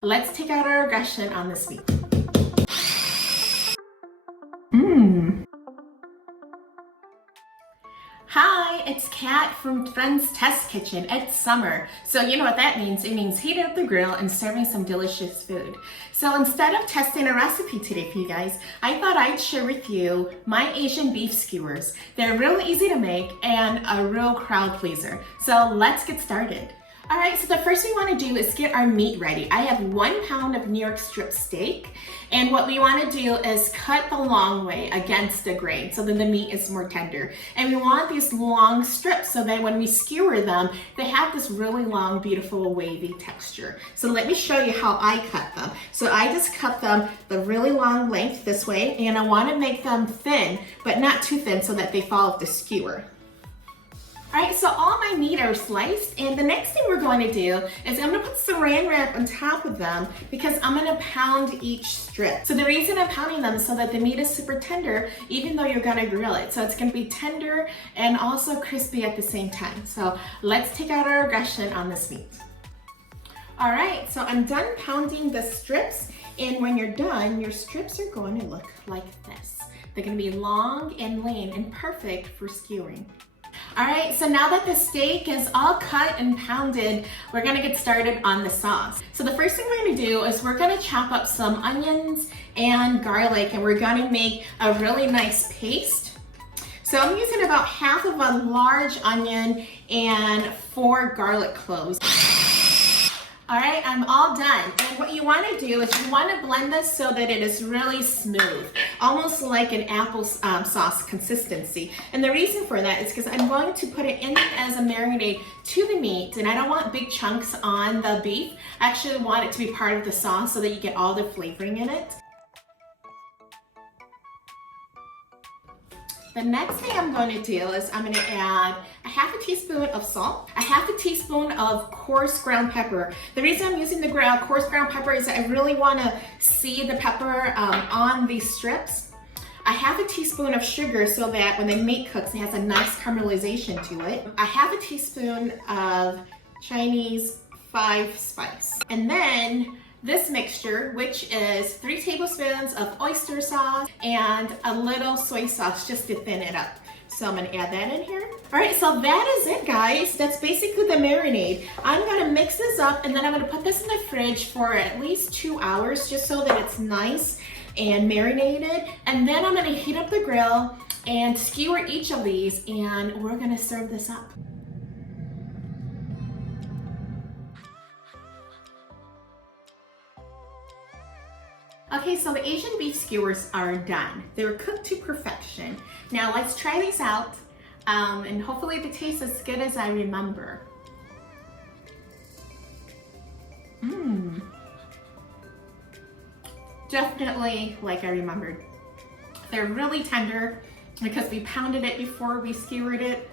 Let's take out our aggression on this meat. Hi, it's Kat from Friend's Test Kitchen. It's summer, so you know what that means. It means heating up the grill and serving some delicious food. So instead of testing a recipe today for you guys, I thought I'd share with you my Asian beef skewers. They're really easy to make and a real crowd pleaser. So let's get started. All right, so the first thing we want to do is get our meat ready. I have 1 pound of New York strip steak, and what we want to do is cut the long way against the grain so then the meat is more tender. And we want these long strips so that when we skewer them, they have this really long, beautiful, wavy texture. So let me show you how I cut them. So I just cut them the really long length this way, and I want to make them thin, but not too thin so that they fall off the skewer. All right, so all my meat are sliced, and the next thing we're going to do is I'm gonna put saran wrap on top of them because I'm gonna pound each strip. So the reason I'm pounding them is so that the meat is super tender even though you're gonna grill it. So it's gonna be tender and also crispy at the same time. So let's take out our aggression on this meat. All right, so I'm done pounding the strips, and when you're done, your strips are going to look like this. They're gonna be long and lean and perfect for skewering. All right, so now that the steak is all cut and pounded, we're gonna get started on the sauce. So the first thing we're gonna do is we're gonna chop up some onions and garlic, and we're gonna make a really nice paste. So I'm using about half of a large onion and 4 garlic cloves. All right, I'm all done. And what you wanna do is you wanna blend this so that it is really smooth, almost like an apple sauce consistency. And the reason for that is because I'm going to put it in as a marinade to the meat, and I don't want big chunks on the beef. I actually want it to be part of the sauce so that you get all the flavoring in it. The next thing I'm going to do is I'm going to add a half a teaspoon of salt, a half a teaspoon of coarse ground pepper. The reason I'm using the coarse ground pepper is I really want to see the pepper on these strips. A half a teaspoon of sugar so that when the meat cooks, it has a nice caramelization to it. A half a teaspoon of Chinese 5 spice. And then this mixture, which is 3 tablespoons of oyster sauce and a little soy sauce just to thin it up. So I'm gonna add that in here. All right, so that is it, guys. That's basically the marinade. I'm gonna mix this up, and then I'm gonna put this in the fridge for at least 2 hours just so that it's nice and marinated. And then I'm gonna heat up the grill and skewer each of these, and we're gonna serve this up. Okay, so the Asian beef skewers are done. They were cooked to perfection. Now let's try these out, and hopefully they taste as good as I remember. Definitely like I remembered. They're really tender because we pounded it before we skewered it,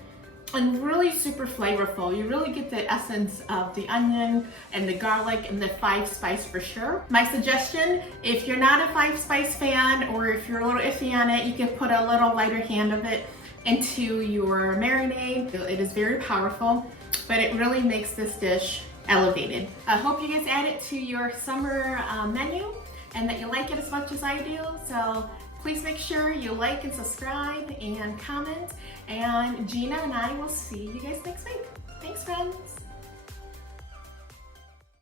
and really super flavorful. You really get the essence of the onion and the garlic and the 5 spice for sure. My suggestion, if you're not a 5 spice fan or if you're a little iffy on it, you can put a little lighter hand of it into your marinade. It is very powerful, but it really makes this dish elevated. I hope you guys add it to your summer menu and that you like it as much as I do. So please make sure you like and subscribe and comment. And Gina and I will see you guys next week. Thanks, friends.